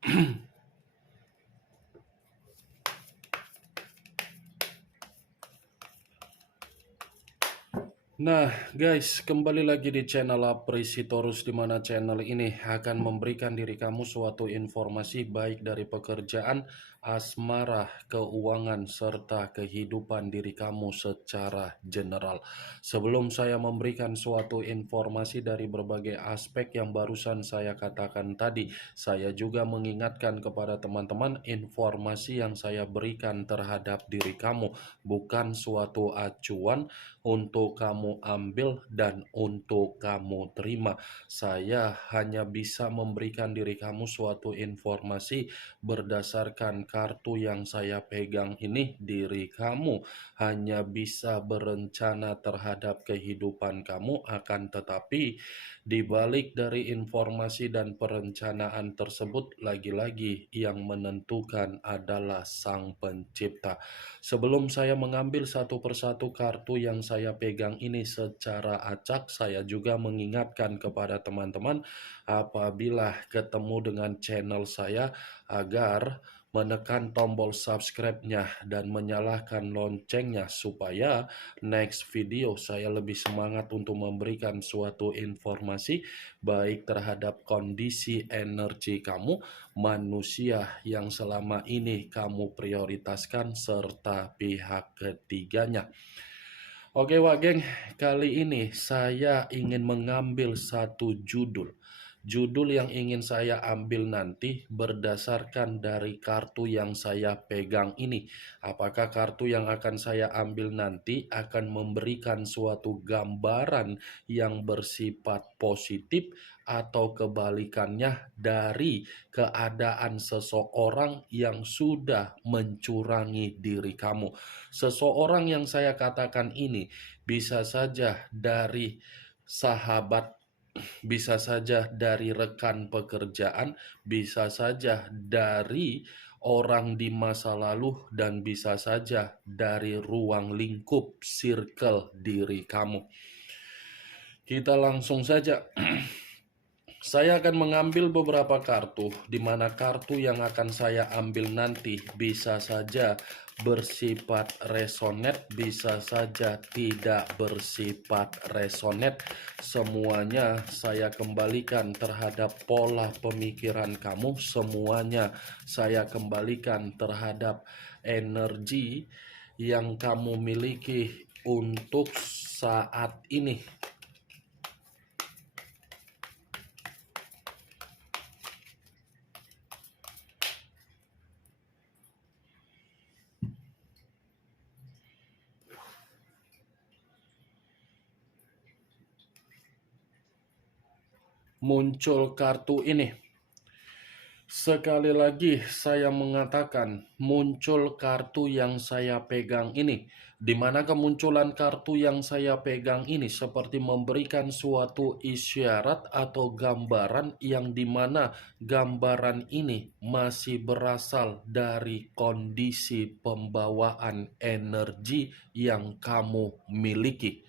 Nah, guys, kembali lagi di channel Apresitorus, di mana channel ini akan memberikan diri kamu suatu informasi baik dari pekerjaan, asmara, keuangan, serta kehidupan diri kamu secara general. Sebelum saya memberikan suatu informasi dari berbagai aspek yang barusan saya katakan tadi, saya juga mengingatkan kepada teman-teman informasi yang saya berikan terhadap diri kamu bukan suatu acuan untuk kamu ambil dan untuk kamu terima. Saya hanya bisa memberikan diri kamu suatu informasi berdasarkan kartu yang saya pegang ini. Diri kamu hanya bisa berencana terhadap kehidupan kamu, akan tetapi di balik dari informasi dan perencanaan tersebut, lagi-lagi yang menentukan adalah Sang Pencipta. Sebelum saya mengambil satu persatu kartu yang saya pegang ini secara acak, saya juga mengingatkan kepada teman-teman apabila ketemu dengan channel saya agar menekan tombol subscribe-nya dan menyalakan loncengnya supaya next video saya lebih semangat untuk memberikan suatu informasi baik terhadap kondisi energi kamu, manusia yang selama ini kamu prioritaskan, serta pihak ketiganya. Oke Wak Geng, kali ini saya ingin mengambil satu judul. Judul yang ingin saya ambil nanti berdasarkan dari kartu yang saya pegang ini. Apakah kartu yang akan saya ambil nanti akan memberikan suatu gambaran yang bersifat positif atau kebalikannya dari keadaan seseorang yang sudah mencurangi diri kamu. Seseorang yang saya katakan ini bisa saja dari sahabat, bisa saja dari rekan pekerjaan, bisa saja dari orang di masa lalu, dan bisa saja dari ruang lingkup circle diri kamu. Kita langsung saja. Saya akan mengambil beberapa kartu, di mana kartu yang akan saya ambil nanti bisa saja bersifat resonate, bisa saja tidak bersifat resonate. Semuanya saya kembalikan terhadap pola pemikiran kamu, semuanya saya kembalikan terhadap energi yang kamu miliki untuk saat ini. Muncul kartu ini. Sekali lagi saya mengatakan muncul kartu yang saya pegang ini, di mana kemunculan kartu yang saya pegang ini seperti memberikan suatu isyarat atau gambaran yang dimana gambaran ini masih berasal dari kondisi pembawaan energi yang kamu miliki.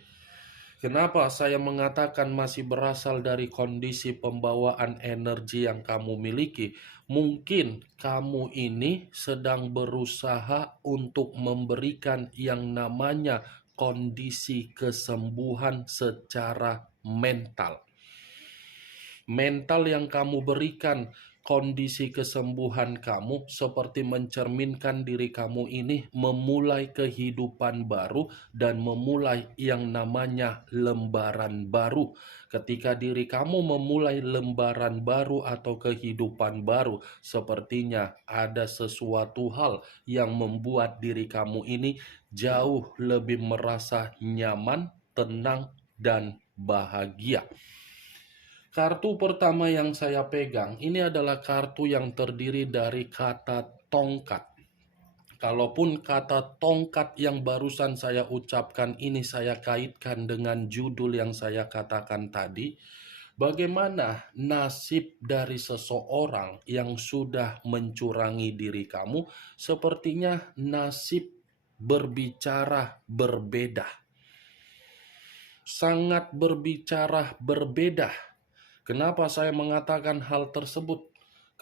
Kenapa saya mengatakan masih berasal dari kondisi pembawaan energi yang kamu miliki? Mungkin kamu ini sedang berusaha untuk memberikan yang namanya kondisi kesembuhan secara mental. Mental yang kamu berikan kondisi kesembuhan kamu seperti mencerminkan diri kamu ini memulai kehidupan baru dan memulai yang namanya lembaran baru. Ketika diri kamu memulai lembaran baru atau kehidupan baru, sepertinya ada sesuatu hal yang membuat diri kamu ini jauh lebih merasa nyaman, tenang, dan bahagia. Kartu pertama yang saya pegang ini adalah kartu yang terdiri dari kata tongkat. Kalaupun kata tongkat yang barusan saya ucapkan ini saya kaitkan dengan judul yang saya katakan tadi, bagaimana nasib dari seseorang yang sudah mencurangi diri kamu? Sepertinya nasib berbicara berbeda. Sangat berbicara berbeda. Kenapa saya mengatakan hal tersebut?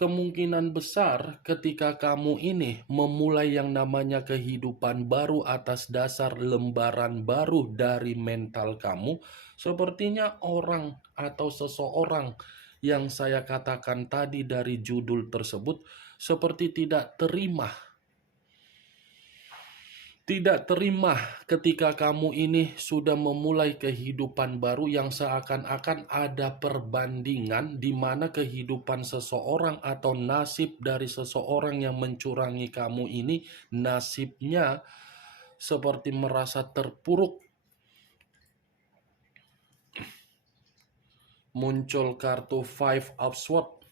kemungkinan besar ketika kamu ini memulai yang namanya kehidupan baru atas dasar lembaran baru dari mental kamu, sepertinya orang atau seseorang yang saya katakan tadi dari judul tersebut seperti tidak terima ketika kamu ini sudah memulai kehidupan baru yang seakan-akan ada perbandingan di mana kehidupan seseorang atau nasib dari seseorang yang mencurangi kamu ini nasibnya seperti merasa terpuruk. Muncul kartu Five of Swords,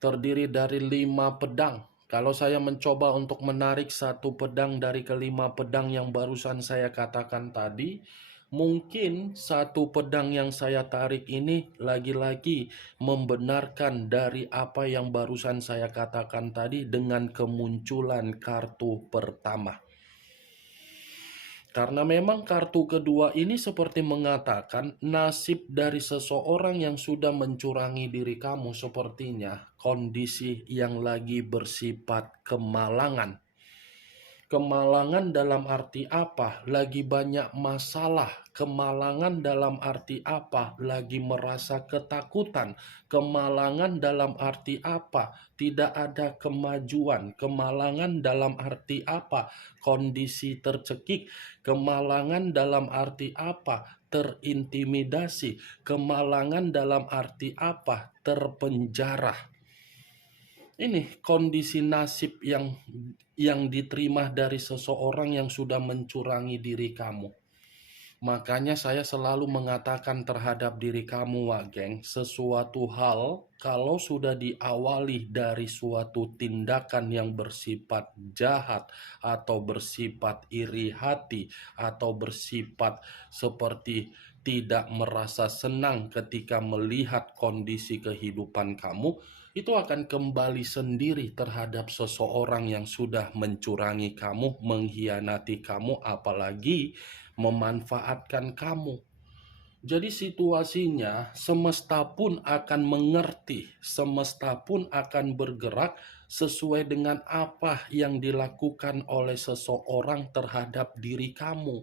terdiri dari 5 pedang. Kalau saya mencoba untuk menarik satu pedang dari kelima pedang yang barusan saya katakan tadi, mungkin satu pedang yang saya tarik ini lagi-lagi membenarkan dari apa yang barusan saya katakan tadi dengan kemunculan kartu pertama. Karena memang kartu kedua ini seperti mengatakan nasib dari seseorang yang sudah mencurangi diri kamu sepertinya kondisi yang lagi bersifat kemalangan. Kemalangan dalam arti apa? Lagi banyak masalah. Kemalangan dalam arti apa? Lagi merasa ketakutan. Kemalangan dalam arti apa? Tidak ada kemajuan. Kemalangan dalam arti apa? Kondisi tercekik. Kemalangan dalam arti apa? Terintimidasi. Kemalangan dalam arti apa? Terpenjara. Ini kondisi nasib yang diterima dari seseorang yang sudah mencurangi diri kamu. Makanya saya selalu mengatakan terhadap diri kamu, Wak Geng, sesuatu hal kalau sudah diawali dari suatu tindakan yang bersifat jahat atau bersifat iri hati atau bersifat seperti tidak merasa senang ketika melihat kondisi kehidupan kamu, itu akan kembali sendiri terhadap seseorang yang sudah mencurangi kamu, mengkhianati kamu, apalagi memanfaatkan kamu. Jadi situasinya semesta pun akan mengerti, semesta pun akan bergerak sesuai dengan apa yang dilakukan oleh seseorang terhadap diri kamu.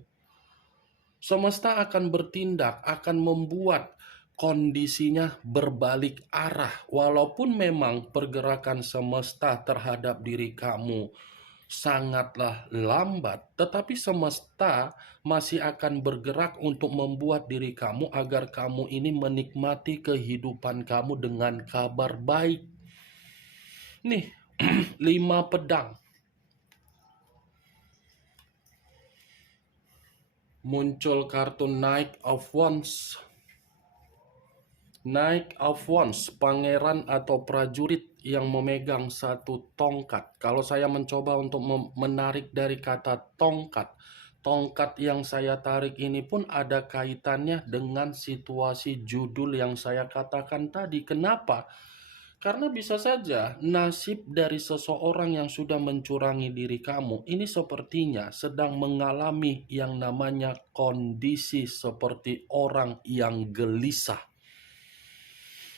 Semesta akan bertindak, akan membuat kondisinya berbalik arah. Walaupun memang pergerakan semesta terhadap diri kamu sangatlah lambat, tetapi semesta masih akan bergerak untuk membuat diri kamu agar kamu ini menikmati kehidupan kamu dengan kabar baik. Nih, 5 pedang. Muncul kartu Knight of Wands. Knight of Wands, pangeran atau prajurit yang memegang satu tongkat. Kalau saya mencoba untuk menarik dari kata tongkat, tongkat yang saya tarik ini pun ada kaitannya dengan situasi judul yang saya katakan tadi. Kenapa? Karena bisa saja nasib dari seseorang yang sudah mencurangi diri kamu ini sepertinya sedang mengalami yang namanya kondisi seperti orang yang gelisah.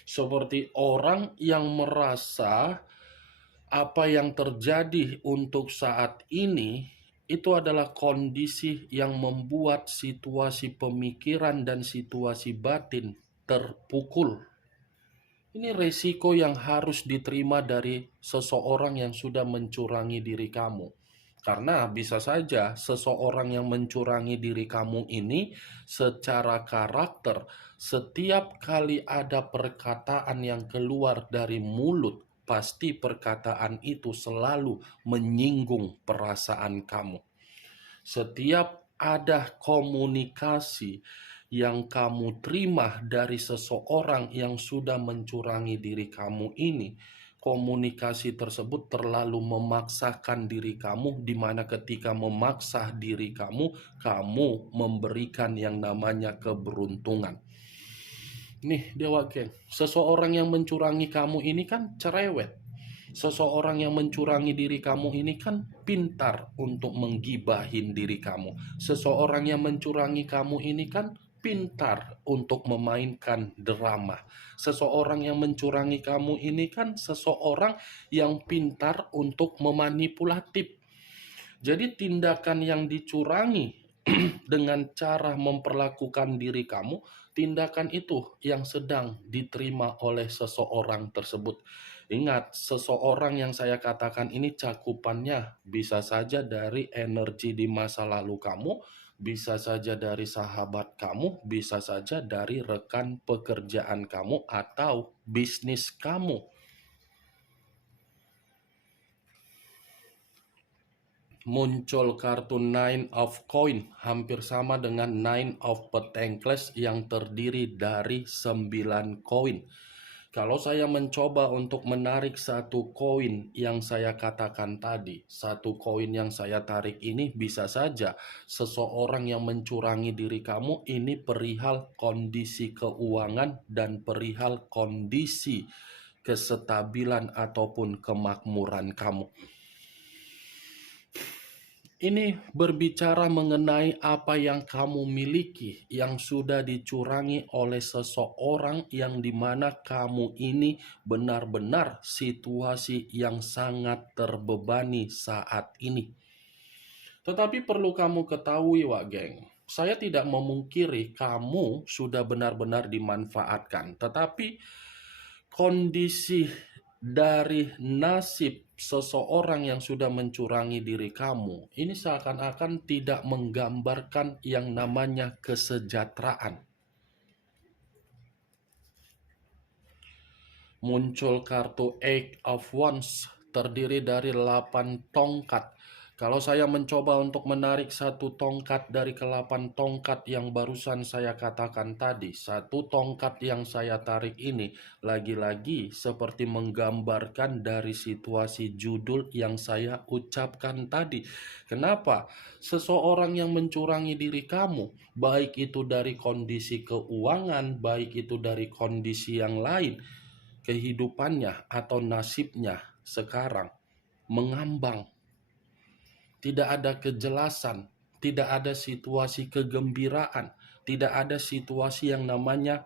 Seperti orang yang merasa apa yang terjadi untuk saat ini itu adalah kondisi yang membuat situasi pemikiran dan situasi batin terpukul. Ini resiko yang harus diterima dari seseorang yang sudah mencurangi diri kamu. Karena bisa saja seseorang yang mencurangi diri kamu ini secara karakter, setiap kali ada perkataan yang keluar dari mulut, pasti perkataan itu selalu menyinggung perasaan kamu. Setiap ada komunikasi yang kamu terima dari seseorang yang sudah mencurangi diri kamu ini, komunikasi tersebut terlalu memaksakan diri kamu, di mana ketika memaksa diri kamu, kamu memberikan yang namanya keberuntungan. Nih, Dewa Geng, seseorang yang mencurangi kamu ini kan cerewet. Seseorang yang mencurangi diri kamu ini kan pintar untuk menggibahin diri kamu. Seseorang yang mencurangi kamu ini kan pintar untuk memainkan drama. Seseorang yang mencurangi kamu ini kan seseorang yang pintar untuk memanipulatif. Jadi tindakan yang dicurangi dengan cara memperlakukan diri kamu, tindakan itu yang sedang diterima oleh seseorang tersebut. Ingat, seseorang yang saya katakan ini cakupannya bisa saja dari energi di masa lalu kamu, bisa saja dari sahabat kamu, bisa saja dari rekan pekerjaan kamu atau bisnis kamu. Muncul kartu Nine of Coin, hampir sama dengan Nine of Pentacles yang terdiri dari 9 koin. Kalau saya mencoba untuk menarik satu koin yang saya katakan tadi, satu koin yang saya tarik ini bisa saja seseorang yang mencurangi diri kamu ini perihal kondisi keuangan dan perihal kondisi kestabilan ataupun kemakmuran kamu. Ini berbicara mengenai apa yang kamu miliki yang sudah dicurangi oleh seseorang yang dimana kamu ini benar-benar situasi yang sangat terbebani saat ini. Tetapi perlu kamu ketahui, Wak Geng, saya tidak memungkiri kamu sudah benar-benar dimanfaatkan, tetapi kondisi dari nasib seseorang yang sudah mencurangi diri kamu ini seakan-akan tidak menggambarkan yang namanya kesejahteraan. Muncul kartu Eight of Wands terdiri dari 8 tongkat. Kalau saya mencoba untuk menarik satu tongkat dari ke-8 tongkat yang barusan saya katakan tadi, satu tongkat yang saya tarik ini lagi-lagi seperti menggambarkan dari situasi judul yang saya ucapkan tadi. Kenapa? Seseorang yang mencurangi diri kamu, baik itu dari kondisi keuangan, baik itu dari kondisi yang lain, kehidupannya atau nasibnya sekarang mengambang. Tidak ada kejelasan, tidak ada situasi kegembiraan, tidak ada situasi yang namanya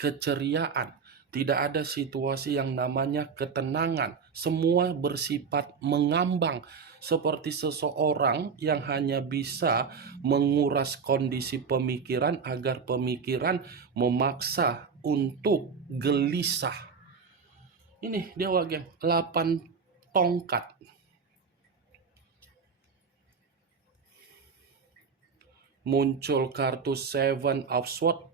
keceriaan, tidak ada situasi yang namanya ketenangan. Semua bersifat mengambang, seperti seseorang yang hanya bisa menguras kondisi pemikiran agar pemikiran memaksa untuk gelisah. Ini dia Wak, 8 tongkat. Muncul kartu Seven of Swords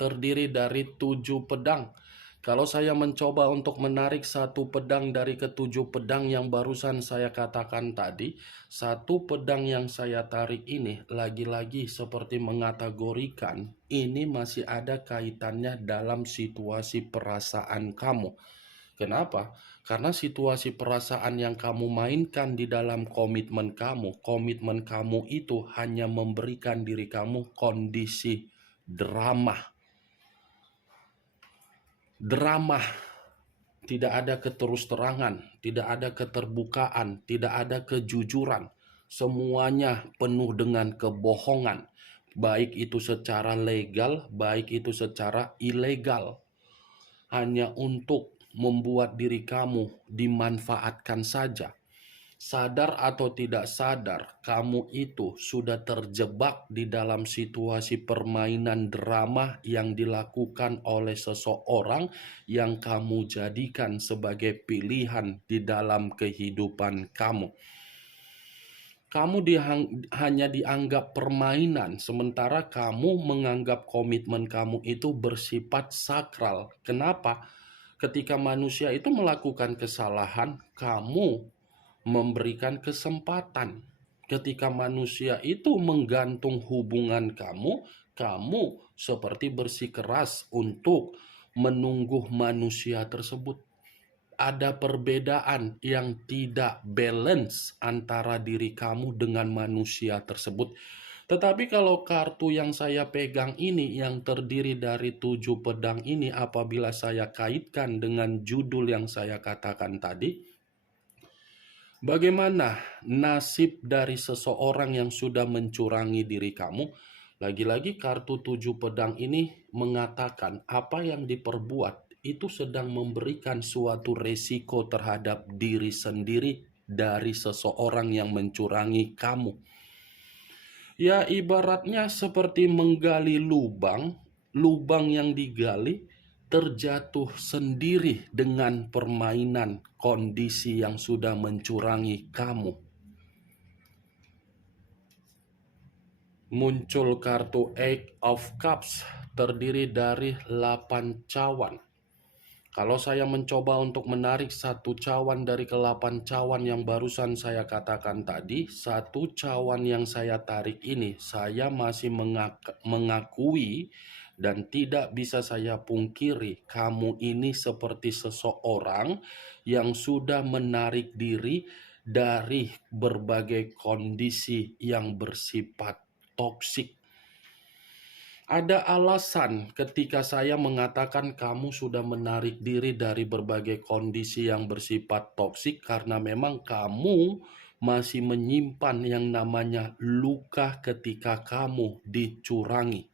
terdiri dari 7 pedang. Kalau saya mencoba untuk menarik satu pedang dari ke-7 pedang yang barusan saya katakan tadi, satu pedang yang saya tarik ini lagi-lagi seperti mengategorikan ini masih ada kaitannya dalam situasi perasaan kamu. Kenapa? Karena situasi perasaan yang kamu mainkan di dalam komitmen kamu itu hanya memberikan diri kamu kondisi drama. Drama, tidak ada keterus-terangan, tidak ada keterbukaan, tidak ada kejujuran. Semuanya penuh dengan kebohongan, baik itu secara legal, baik itu secara ilegal. Hanya untuk membuat diri kamu dimanfaatkan saja. Sadar atau tidak sadar, kamu itu sudah terjebak di dalam situasi permainan drama yang dilakukan oleh seseorang yang kamu jadikan sebagai pilihan di dalam kehidupan kamu. Kamu hanya dianggap permainan, sementara kamu menganggap komitmen kamu itu bersifat sakral. Kenapa? Ketika manusia itu melakukan kesalahan, kamu memberikan kesempatan. Ketika manusia itu menggantung hubungan kamu, kamu seperti bersikeras untuk menunggu manusia tersebut. Ada perbedaan yang tidak balance antara diri kamu dengan manusia tersebut. Tetapi kalau kartu yang saya pegang ini yang terdiri dari 7 pedang ini, apabila saya kaitkan dengan judul yang saya katakan tadi, bagaimana nasib dari seseorang yang sudah mencurangi diri kamu? Lagi-lagi kartu 7 pedang ini mengatakan apa yang diperbuat itu sedang memberikan suatu resiko terhadap diri sendiri dari seseorang yang mencurangi kamu. Ya, ibaratnya seperti menggali lubang, lubang yang digali terjatuh sendiri dengan permainan kondisi yang sudah mencurangi kamu. Muncul kartu Eight of Cups terdiri dari 8 cawan. Kalau saya mencoba untuk menarik satu cawan dari ke-8 cawan yang barusan saya katakan tadi, satu cawan yang saya tarik ini, saya masih mengakui dan tidak bisa saya pungkiri, kamu ini seperti seseorang yang sudah menarik diri dari berbagai kondisi yang bersifat toksik. Ada alasan ketika saya mengatakan kamu sudah menarik diri dari berbagai kondisi yang bersifat toksik karena memang kamu masih menyimpan yang namanya luka ketika kamu dicurangi.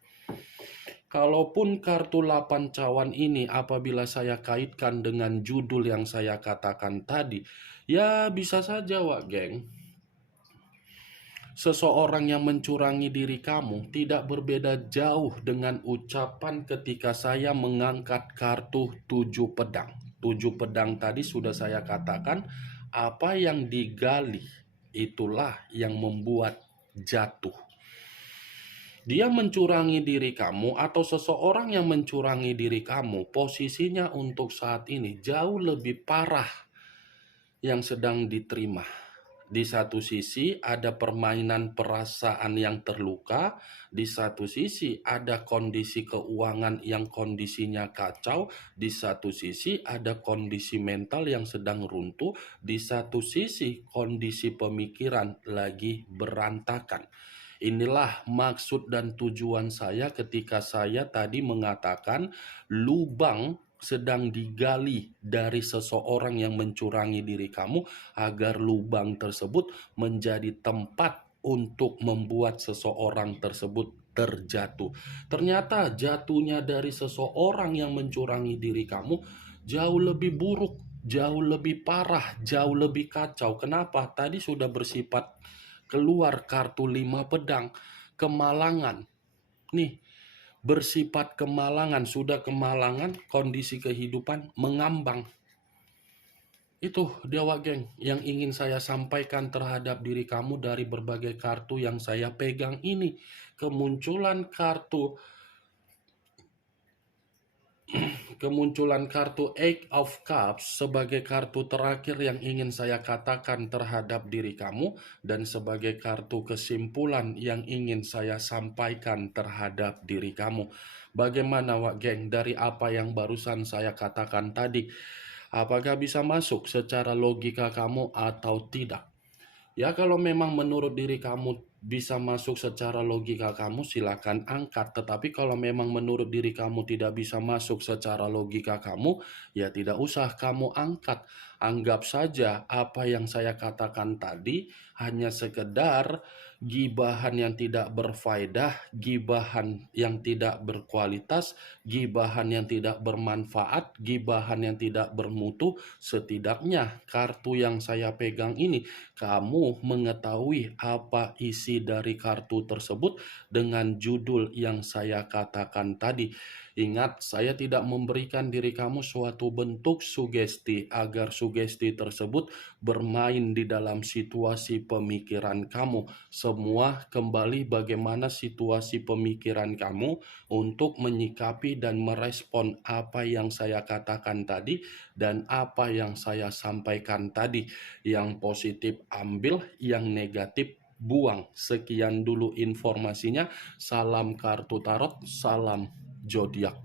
Kalaupun kartu 8 cawan ini apabila saya kaitkan dengan judul yang saya katakan tadi, ya bisa saja Wak Geng. Seseorang yang mencurangi diri kamu tidak berbeda jauh dengan ucapan ketika saya mengangkat kartu 7 pedang. 7 pedang tadi sudah saya katakan, apa yang digali itulah yang membuat jatuh. Dia mencurangi diri kamu atau seseorang yang mencurangi diri kamu, posisinya untuk saat ini jauh lebih parah yang sedang diterima. Di satu sisi ada permainan perasaan yang terluka, di satu sisi ada kondisi keuangan yang kondisinya kacau, di satu sisi ada kondisi mental yang sedang runtuh, di satu sisi kondisi pemikiran lagi berantakan. Inilah maksud dan tujuan saya ketika saya tadi mengatakan lubang sedang digali dari seseorang yang mencurangi diri kamu agar lubang tersebut menjadi tempat untuk membuat seseorang tersebut terjatuh. Ternyata jatuhnya dari seseorang yang mencurangi diri kamu jauh lebih buruk, jauh lebih parah, jauh lebih kacau. Kenapa? Tadi sudah bersifat keluar kartu 5 pedang, kemalangan. Nih, bersifat kemalangan, sudah kemalangan, kondisi kehidupan mengambang. Itu dia Wak Geng yang ingin saya sampaikan terhadap diri kamu dari berbagai kartu yang saya pegang ini. Kemunculan kartu Eight of Cups sebagai kartu terakhir yang ingin saya katakan terhadap diri kamu dan sebagai kartu kesimpulan yang ingin saya sampaikan terhadap diri kamu. Bagaimana Wak Geng dari apa yang barusan saya katakan tadi? Apakah bisa masuk secara logika kamu atau tidak? Ya kalau memang menurut diri kamu bisa masuk secara logika kamu silakan angkat. Tetapi kalau memang menurut diri kamu tidak bisa masuk secara logika kamu, ya tidak usah kamu angkat. Anggap saja apa yang saya katakan tadi hanya sekedar gibahan yang tidak berfaedah, gibahan yang tidak berkualitas, gibahan yang tidak bermanfaat, gibahan yang tidak bermutu. Setidaknya kartu yang saya pegang ini kamu mengetahui apa isi dari kartu tersebut dengan judul yang saya katakan tadi. Ingat, saya tidak memberikan diri kamu suatu bentuk sugesti agar sugesti tersebut bermain di dalam situasi pemikiran kamu. Semua kembali bagaimana situasi pemikiran kamu untuk menyikapi dan merespon apa yang saya katakan tadi dan apa yang saya sampaikan tadi. Yang positif ambil, yang negatif buang. Sekian dulu informasinya. Salam kartu tarot, salam zodiak.